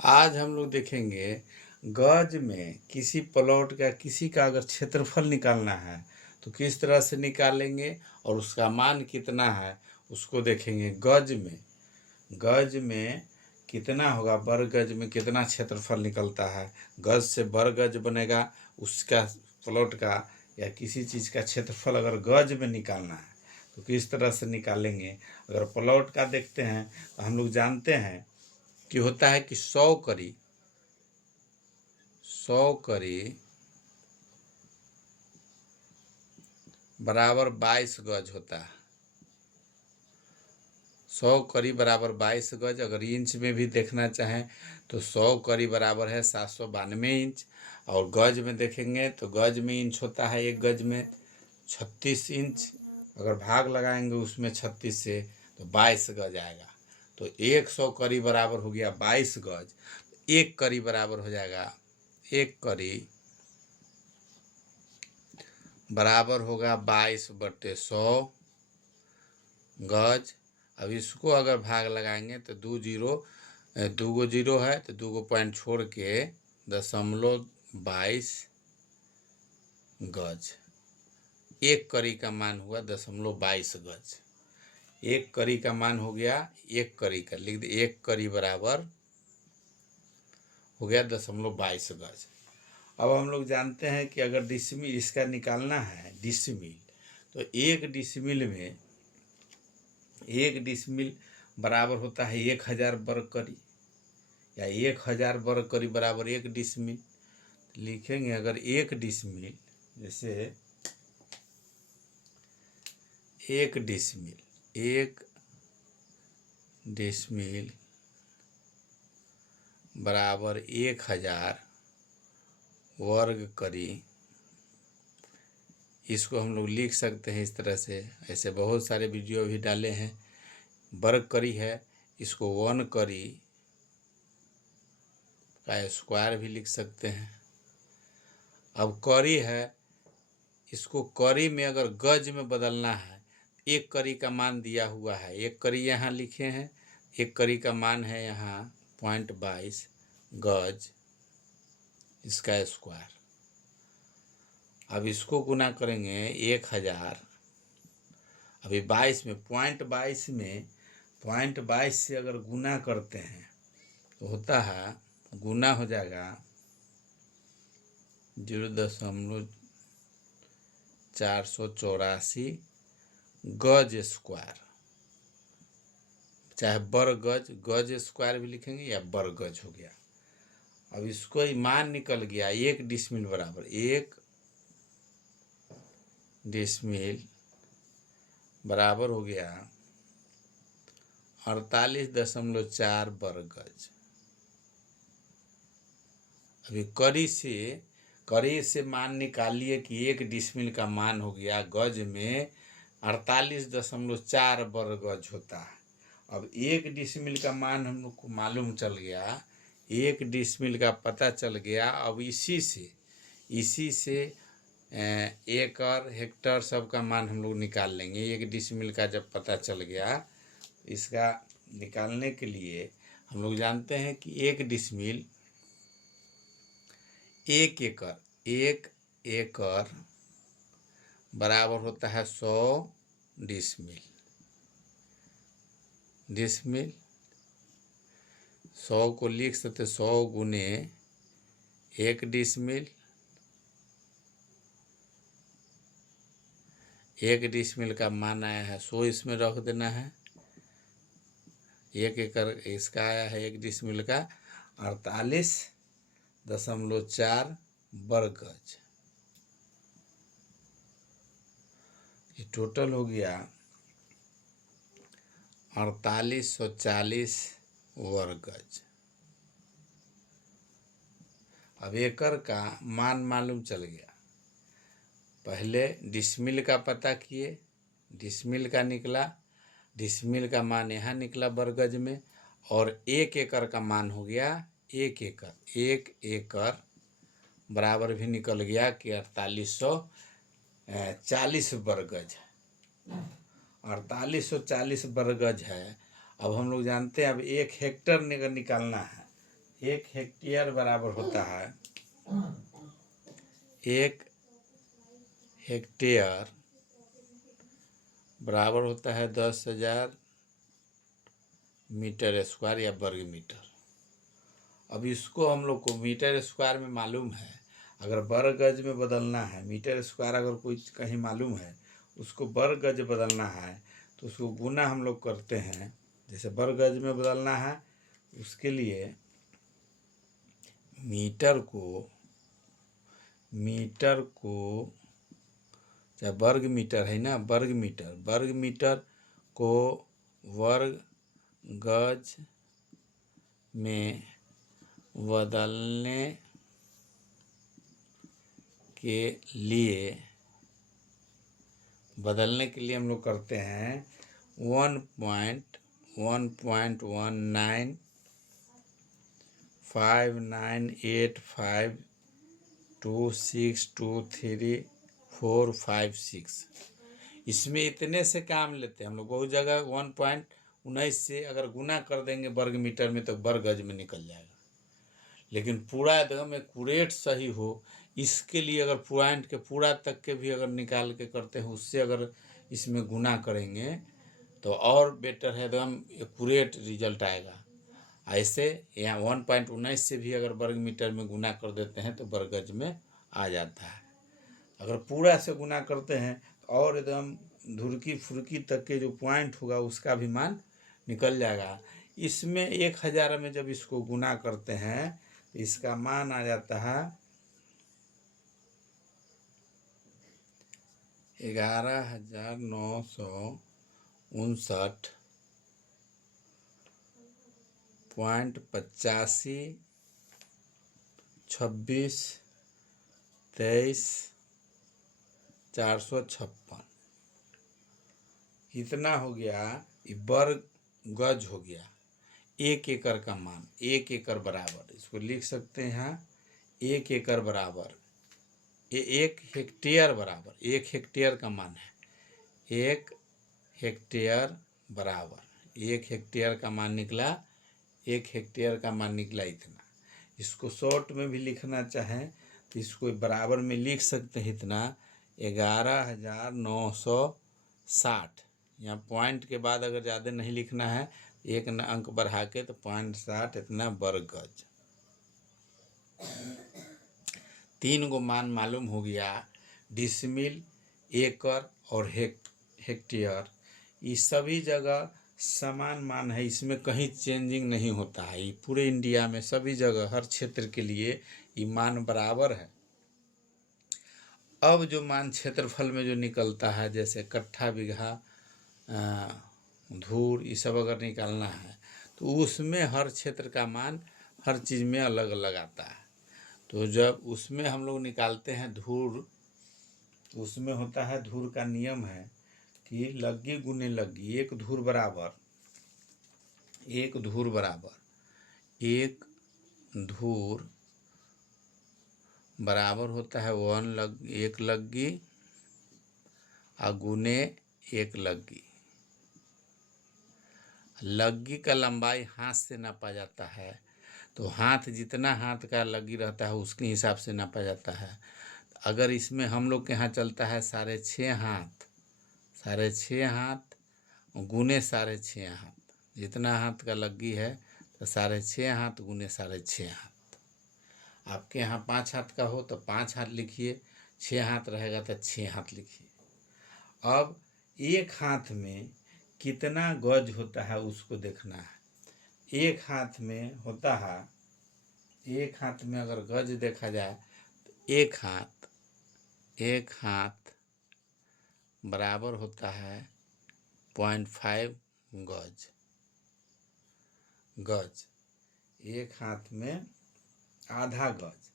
आज हम लोग देखेंगे गज में किसी प्लॉट का किसी का अगर क्षेत्रफल निकालना है तो किस तरह से निकालेंगे और उसका मान कितना है उसको देखेंगे। गज में कितना होगा, वर्ग गज में कितना क्षेत्रफल निकलता है, गज से वर्ग गज बनेगा उसका प्लॉट का या किसी चीज़ का क्षेत्रफल अगर गज में निकालना है तो किस तरह से निकालेंगे। अगर प्लॉट का देखते हैं तो हम लोग जानते हैं कि होता है कि 100 करी बराबर 22 गज होता है। 100 करी बराबर 22 गज। अगर इंच में भी देखना चाहें तो 100 करी बराबर है 792 इंच। और गज में देखेंगे तो गज में इंच होता है, एक गज में 36 इंच। अगर भाग लगाएंगे उसमें 36 से तो 22 गज आएगा। तो 100 करी बराबर हो गया 22 गज। एक करी बराबर हो जाएगा, एक करी बराबर होगा 22/100 गज। अब इसको अगर भाग लगाएंगे तो दो गो जीरो है तो 2 गो पॉइंट छोड़ के 0.22 गज। एक करी का मान हुआ 0.22 गज। एक करी का मान हो गया, एक करी का लिख दे, एक करी बराबर हो गया 0.22 गज। अब हम लोग जानते हैं कि अगर डिसमिल इसका निकालना है डिसमिल, तो एक डिसमिल बराबर होता है 1000 वर्ग करी या 1000 वर्ग करी बराबर एक डिसमिल। लिखेंगे अगर एक डिसमिल, जैसे एक डिसमिल बराबर 1000 वर्ग करी। इसको हम लोग लिख सकते हैं इस तरह से। ऐसे बहुत सारे वीडियो भी डाले हैं। वर्ग करी है, इसको 1 करी का स्क्वायर भी लिख सकते हैं। अब करी है, इसको करी में अगर गज में बदलना है, एक करी का मान दिया हुआ है, एक करी यहाँ लिखे हैं, एक करी का मान है यहाँ 0.22 गज, इसका स्क्वायर। अब इसको गुना करेंगे 1000, अभी 22 में 0.22 से अगर गुना करते हैं तो होता है, गुना हो जाएगा 0.484 गज स्क्वायर। चाहे वर्ग गज स्क्वायर भी लिखेंगे या वर्ग गज हो गया। अब इसको ही मान निकल गया, एक डिसमिल बराबर, एक डिसमिल बराबर हो गया 48.4 वर्ग गज। अभी करी से मान निकालिए कि एक डिसमिल का मान हो गया गज में 48.4 वर्ग गज होता है। अब एक डिसमिल का मान हम लोग को मालूम चल गया, एक डिसमिल का पता चल गया। अब इसी से एकड़ हेक्टर सब का मान हम लोग निकाल लेंगे। एक डिसमिल का जब पता चल गया, इसका निकालने के लिए हम लोग जानते हैं कि एक डिसमिल एक एकड़ बराबर होता है 100 डिसमिल। 100 को लिख सकते 100 गुने एक डिसमिल। एक डिसमिल का मान आया है 100, इसमें रख देना है। एक एकड़ इसका आया है एक डिसमिल का 48.4 वर्ग गज। ये टोटल हो गया 4840 वर्ग गज। अब एकड़ का मान मालूम चल गया, पहले डिसमिल का पता किए, डिसमिल का निकला, डिसमिल का मान यहाँ निकला वर्ग गज में, और एक एकड़ का मान हो गया एक एकड़ बराबर भी निकल गया कि 4840 वर्ग गज। 4840 वर्ग गज है। अब हम लोग जानते हैं अब एक हेक्टर निकालना है 1 हेक्टेयर बराबर होता है 1 हेक्टेयर बराबर होता है 10,000 मीटर स्क्वायर या वर्ग मीटर। अब इसको हम लोग को मीटर स्क्वायर में मालूम है, अगर वर्ग गज में बदलना है, मीटर स्क्वायर अगर कोई कहीं मालूम है उसको वर्ग गज बदलना है तो उसको गुना हम लोग करते हैं। जैसे वर्ग गज में बदलना है उसके लिए मीटर को चाहे वर्ग मीटर है ना, वर्ग मीटर को वर्ग गज में बदलने के लिए हम लोग करते हैं 1.1195985262345 इसमें इतने से काम लेते हैं हम लोग। बहुत जगह 1.19 से अगर गुना कर देंगे वर्ग मीटर में तो वर्ग गज में निकल जाएगा, लेकिन पूरा एकदम एक्यूरेट सही हो इसके लिए अगर पॉइंट के पूरा तक के भी अगर निकाल के करते हैं उससे अगर इसमें गुना करेंगे तो और बेटर है, एकदम एक्यूरेट रिजल्ट आएगा। ऐसे यहाँ 1.19 से भी अगर वर्ग मीटर में गुना कर देते हैं तो वर्ग गज में आ जाता है। अगर पूरा से गुना करते हैं तो और एकदम धुरकी फुरकी तक के जो पॉइंट होगा उसका भी मान निकल जाएगा। इसमें 1000 में जब इसको गुना करते हैं तो इसका मान आ जाता है 11,959.85 26 23 456 इतना हो गया। ये वर्ग गज हो गया। 1 एकड़ का मान 1 एकड़ बराबर, इसको लिख सकते हैं यहाँ 1 एकड़ बराबर, ये 1 हेक्टेयर बराबर, 1 हेक्टेयर का मान है 1 हेक्टेयर बराबर, 1 हेक्टेयर का मान निकला, 1 हेक्टेयर का मान निकला इतना। इसको शॉर्ट में भी लिखना चाहें तो इसको बराबर में लिख सकते हैं इतना 11,960। यहाँ पॉइंट के बाद अगर ज़्यादा नहीं लिखना है एक अंक बढ़ा के तो 0.60 इतना वर्ग गज। 3 गो मान मालूम हो गया, डिसमिल, एकड़ और हेक्टेयर। ये सभी जगह समान मान है, इसमें कहीं चेंजिंग नहीं होता है। ये पूरे इंडिया में सभी जगह हर क्षेत्र के लिए ये मान बराबर है। अब जो मान क्षेत्रफल में जो निकलता है जैसे कट्ठा बीघा धूर ये सब अगर निकालना है तो उसमें हर क्षेत्र का मान हर चीज़ में अलग अलग आता है। तो जब उसमें हम लोग निकालते हैं धूर तो उसमें होता है, धूर का नियम है कि लग्गी गुने लग्गी, एक धूर बराबर एक धूर होता है 1 लग्गी और गुने 1 लग्गी। लग्गी का लंबाई हाथ से नापा जाता है, तो हाथ जितना हाथ का लग्गी रहता है उसके हिसाब से नापा जाता है। अगर इसमें हम लोग के यहाँ चलता है 6.5 हाथ गुने 6.5 हाथ, जितना हाथ का लग्गी है तो 6.5 हाथ गुने 6.5 हाथ। आपके यहाँ 5 हाथ का हो तो 5 हाथ लिखिए, 6 हाथ रहेगा तो 6 हाथ लिखिए। अब एक हाथ में कितना गज होता है उसको देखना है। एक हाथ में होता है, एक हाथ में अगर गज देखा जाए तो एक हाथ बराबर होता है 0.5 गज। एक हाथ में आधा गज।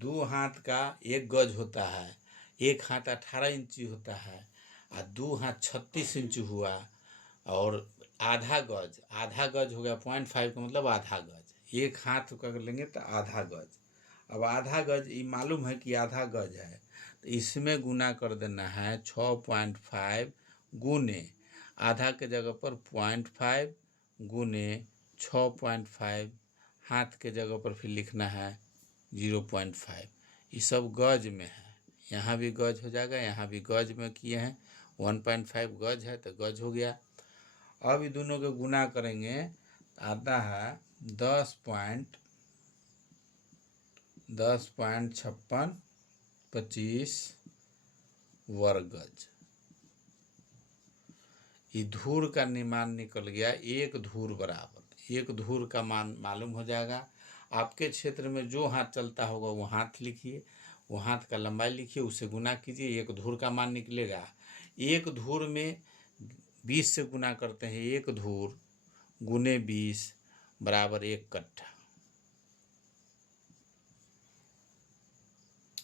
2 हाथ का 1 गज होता है, एक हाथ 18 इंची होता है और 2 हाथ 36 इंच हुआ, और आधा गज हो गया 0.5 का मतलब आधा गज। एक हाथ का लेंगे तो आधा गज। अब आधा गज ये मालूम है कि आधा गज है तो इसमें गुना कर देना है 6.5 गुने आधा के जगह पर 0.5 गुने 6.5 हाथ के जगह पर फिर लिखना है 0.5। ये सब गज में है, यहाँ भी गज हो जाएगा, यहाँ भी गज में किए हैं, 1.5 गज है तो गज हो गया। अब ये दोनों के गुना करेंगे, आता है 10.5625 वर्ग गज। ये धूर का मान निकल गया, एक धूर बराबर, एक धूर का मान मालूम हो जाएगा। आपके क्षेत्र में जो हाथ चलता होगा वो हाथ लिखिए, वो हाथ का लंबाई लिखिए, उससे गुना कीजिए, एक धूर का मान निकलेगा। एक धूर में 20 से गुना करते हैं, एक धूर गुने 20 बराबर 1 कट्ठा।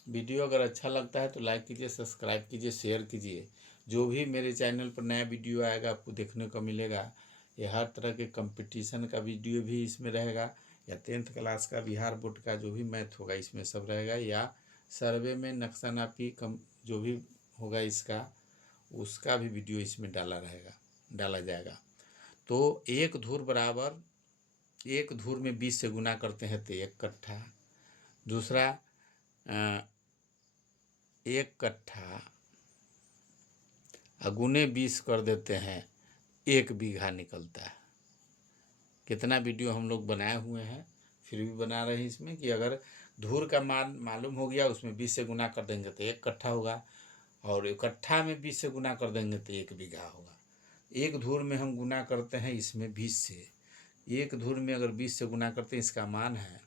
वीडियो अगर अच्छा लगता है तो लाइक कीजिए, सब्सक्राइब कीजिए, शेयर कीजिए। जो भी मेरे चैनल पर नया वीडियो आएगा आपको देखने को मिलेगा। ये हर तरह के कंपटीशन का वीडियो भी इसमें रहेगा, या 10th क्लास का बिहार बोर्ड का जो भी मैथ होगा इसमें सब रहेगा, या सर्वे में नक्शा नापी जो भी होगा इसका, उसका भी वीडियो इसमें डाला जाएगा। तो एक धूर बराबर, एक धूर में 20 से गुना करते हैं तो 1 कट्ठा। दूसरा 1 कट्ठा गुने 20 कर देते हैं, 1 बीघा निकलता है। कितना वीडियो हम लोग बनाए हुए हैं, फिर भी बना रहे हैं इसमें कि अगर धूर का मान मालूम हो गया, उसमें 20 से गुना कर देंगे तो 1 कट्ठा होगा, और इकट्ठा में 20 से गुना कर देंगे तो 1 बीघा होगा। एक धूर में हम गुना करते हैं इसमें 20 से, एक धूर में अगर 20 से गुना करते हैं, इसका मान है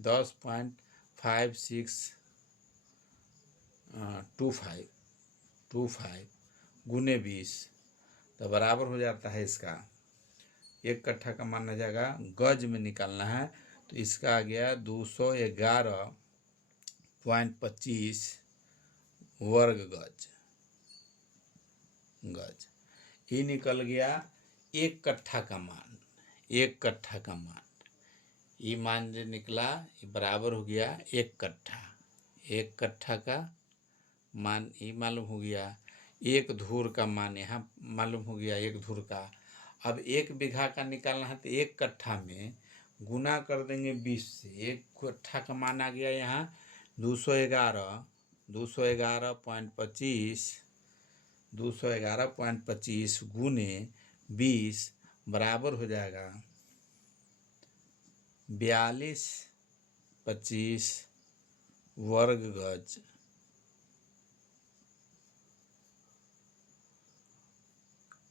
10.5625 गुने 20, तो बराबर हो जाता है इसका 1 कट्ठा का मान आ जाएगा, गज में निकालना है तो इसका आ गया 211.25 वर्ग गज। ये निकल गया 1 कट्ठा का मान, 1 कट्ठा का मान। ये मान जो निकला ये बराबर हो गया 1 कट्ठा। 1 कट्ठा का मान ये मालूम हो गया, 1 धूर का मान यहाँ मालूम हो गया, 1 धूर का। अब 1 बीघा का निकालना है तो 1 कट्ठा में गुना कर देंगे 20 से, 1 कट्ठा का मान आ गया यहाँ 211.25 गुने 20 बराबर हो जाएगा 42.25 वर्ग गज।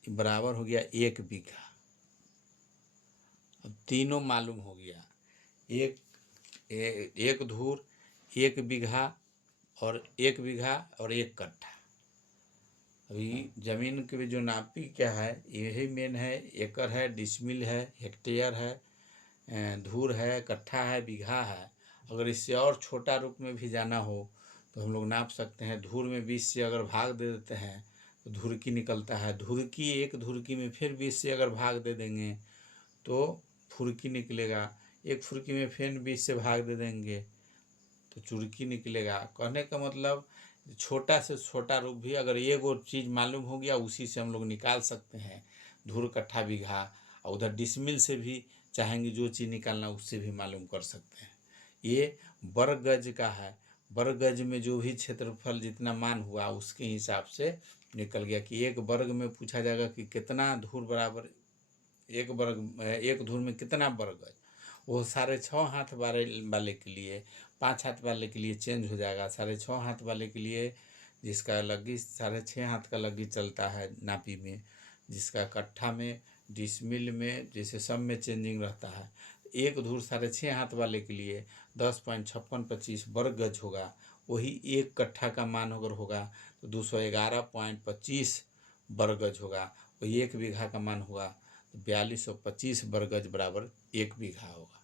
बराबर हो गया 1 बीघा। अब तीनों मालूम हो गया, एक धूर, 1 बीघा और 1 बीघा और 1 कट्ठा। अभी ज़मीन के जो नापी क्या है, यही मेन है, एकड़ है, डिसमिल है, हेक्टेयर है, धूर है, कट्ठा है, बीघा है। अगर इससे और छोटा रूप में भी जाना हो तो हम लोग नाप सकते हैं। धूर में 20 से अगर भाग दे देते हैं तो धुरकी निकलता है, धुरकी, एक धुरकी में फिर 20 से अगर भाग दे देंगे तो फुरकी निकलेगा, एक फुरकी में फिर 20 से भाग दे देंगे तो चुरकी निकलेगा। कहने का मतलब छोटा से छोटा रूप भी अगर एक और चीज़ मालूम हो गया उसी से हम लोग निकाल सकते हैं, धूर, कट्ठा, बीघा। और उधर डिसमिल से भी चाहेंगे जो चीज़ निकालना उससे भी मालूम कर सकते हैं। ये वर्ग गज का है, वर्ग गज में जो भी क्षेत्रफल जितना मान हुआ उसके हिसाब से निकल गया कि 1 वर्ग में पूछा जाएगा कि कितना धूर बराबर 1 वर्ग, 1 धूर में कितना वर्ग गज। वो 6.5 हाथ वाले के लिए, 5 हाथ वाले के लिए चेंज हो जाएगा। 6.5 हाथ वाले के लिए जिसका लग्गी 6.5 हाथ का लग्गी चलता है नापी में, जिसका कट्ठा में, डिसमिल में, जैसे सब में चेंजिंग रहता है। 1 धूर 6.5 हाथ वाले के लिए 10.5625 वर्ग गज होगा। वही 1 कट्ठा का मान अगर होगा तो 211.25 वर्ग गज होगा। वही 1 बीघा का मान होगा तो 4225 वर्ग गज बराबर 1 बीघा होगा।